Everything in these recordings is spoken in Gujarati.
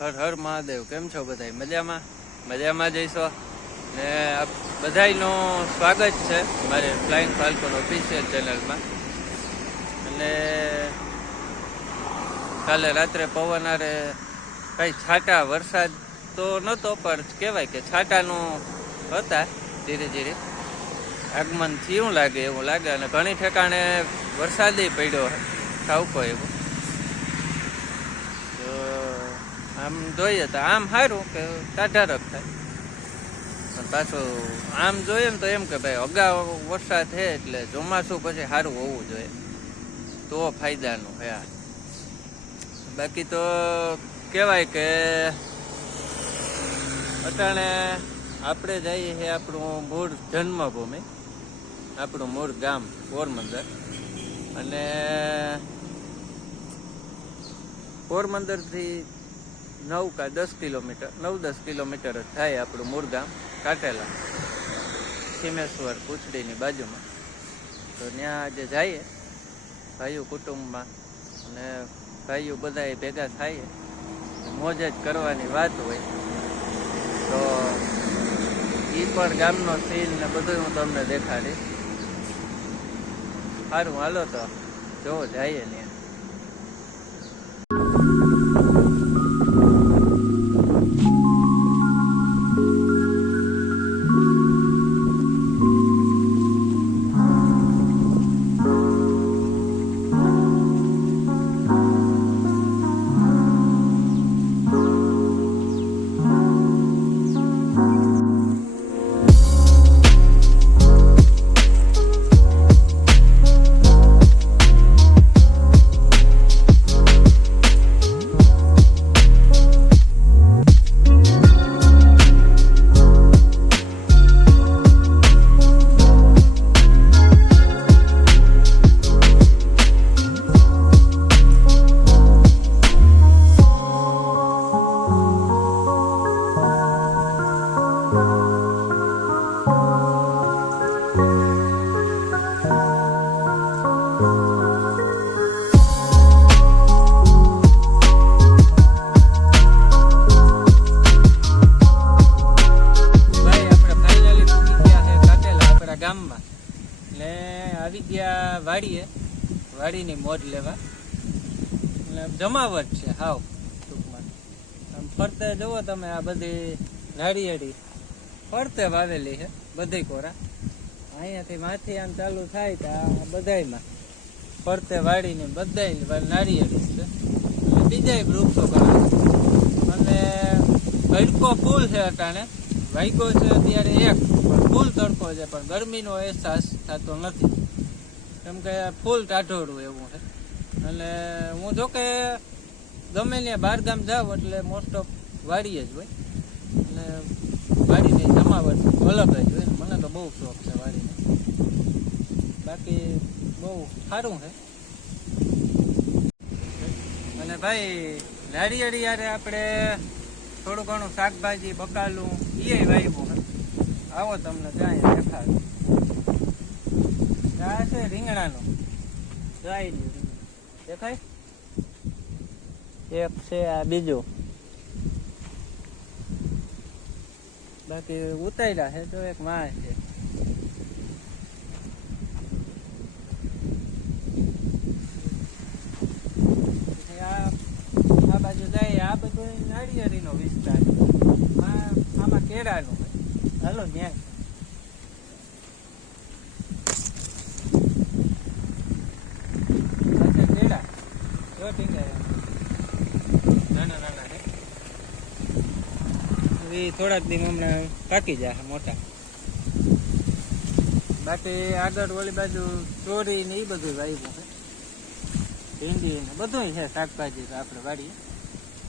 હર હર મહાદેવ. કેમ છો બધા? મજામાં? મજામાં જઈશો ને બધાયનું સ્વાગત છે મારે ફ્લાઇંગ ફાલ્કોન ઓફિશિયલ ચેનલમાં. અને કાલે રાત્રે પવન આરે કંઈ છાંટા, વરસાદ તો નહોતો પણ કહેવાય કે છાંટાનું હતા. ધીરે ધીરે આગમન થયું લાગે એવું લાગે, અને ઘણી ઠેકાણે વરસાદે પડ્યો ઠાવકો એવો. તો આમ જોઈએ તો આમ સારું કે ટાઢારક થાય, પણ પાછું આમ જોઈએ ને તો એમ કે ભાઈ અગાઉ વરસાદ છે એટલે ચોમાસું પછી સારું હોવું જોઈએ તો ફાયદાનું હે. બાકી તો કહેવાય કે અટાણે આપણે જઈએ છીએ આપણું મૂળ જન્મભૂમિ, આપણું મૂળ ગામ પોરબંદર. અને પોરબંદરથી 9 કે 10 કિલોમીટર, 9-10 કિલોમીટર જ થાય આપણું મૂળ ગામ કાટેલા, સિમેશ્વર પૂછડીની બાજુમાં. તો ત્યાં આજે જઈએ ભાઈઓ કુટુંબમાં, અને ભાઈઓ બધા ભેગા થાય, મોજ જ કરવાની વાત હોય. તો એ પણ ગામનો સીન ને બધું હું તમને દેખાડીશ. સારું, હાલો તો જો જઈએ ને. ગામમાં ને આવી ગયા વાડીની મોજ લેવા. એટલે જમાવટ છે હાવ ટૂંકમાં. આમ ફરતે જુઓ તમે, આ બધી નાળિયેરી ફરતે વાવેલી છે બધી કોરા. અહીંયાથી માથી આમ ચાલુ થાય તો આ બધાયમાં ફરતે વાડીની બધાય નાળિયેરી છે. અને બીજા વૃક્ષો ઘણા, અને ભડકો ફૂલ છે. અટાણે વાગ્યો છે અત્યારે 1, પણ ફૂલ તડકો છે, પણ ગરમીનો અહેસાસ થતો નથી, કેમ કે ફૂલ ટાઢોળું એવું છે. એટલે હું જોકે ગમે ત્યાં બહાર ગામ જાઉં એટલે મોસ્ટ ઓફ વાડીએ જ હોય, એટલે વાડીની જમાવટ અલગ જ હોય. મને તો બહુ શોખ છે વાડીને. બાકી બહુ સારું છે. અને ભાઈ નાળિયેરી યારે આપણે થોડું ઘણું શાકભાજી બકાલું એ વાવ્યું. આવો તમને ત્યાં દેખાડું. આ છે રીંગણાનું, દેખાય એક છે, આ બીજું. બાકી ઉતાર્યા છે તો એક માં છે. આ બાજુ જાય, આ બધું નાળિયેરીનો વિસ્તાર. આમાં કેળાનું. હાલો ત્યાં કેળા જો ટીંગા નાના નાના છે. એ થોડાક દિન હમણાં પાકી જાય મોટા. બાકી આગળ ઓલી બાજુ ચોરી ને એ બધું વાવ્યું છે, ભીંડી ને બધું છે શાકભાજી તો આપણે વાડીએ.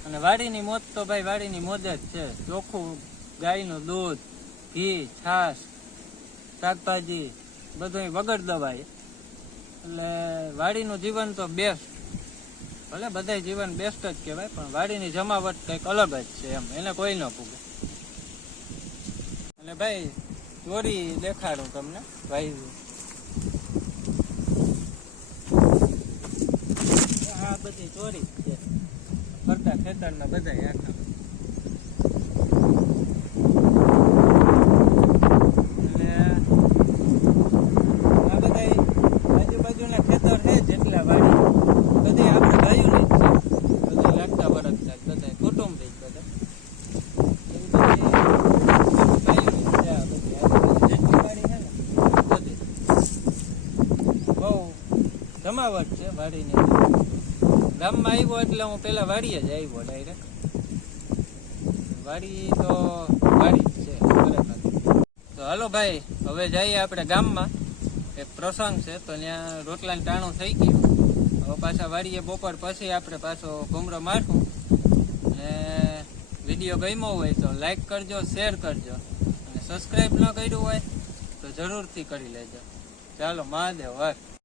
અને વાડીની મોજ તો ભાઈ વાડીની મોજ જ છે. ચોખ્ખું ગાયનું દૂધ, ઘી, છાશ, શાકભાજી બધું વગર દવાય. એટલે વાડીનું જીવન તો બેસ્ટ. ભલે બધા જીવન બેસ્ટ જ કહેવાય, પણ વાડીની જમાવટ કંઈક અલગ જ છે એમ, એને કોઈ ન પૂગે. અને ભાઈ ચોરી દેખાડું તમને. ભાઈ આ બધી ચોરી છે. મોટા ખેતરના બધા આખા. એટલે આ બધા આજુબાજુના ખેતર છે જેટલા વાડી બધી આપણે ગાયું ને જ છે. બધી લાગતા વરસતા જ બધા કુટુંબિક બધા એવી બધી ગાયું ની છે. આ બધી આજુબાજુ જેટલી વાડી છે ને બધી બહુ જમાવટ છે વાડીની. ગામમાં આવ્યો એટલે હું પેલા વાડીએ જ આવ્યો ડાયરેક્ટ. વાડી તો વાડી જ છે ખરેખર. તો હાલો ભાઈ હવે જઈએ આપણે ગામમાં. એક પ્રસંગ છે તો ત્યાં રોટલાનું ટાણું થઈ ગયું. હવે પાછા વાડીએ બપોર પછી આપણે પાછો ઘૂમરો મારશું. અને વિડીયો ગમ્યો હોય તો લાઈક કરજો, શેર કરજો અને સબસ્ક્રાઈબ ન કર્યું હોય તો જરૂરથી કરી લેજો. ચાલો મહાદેવ હર.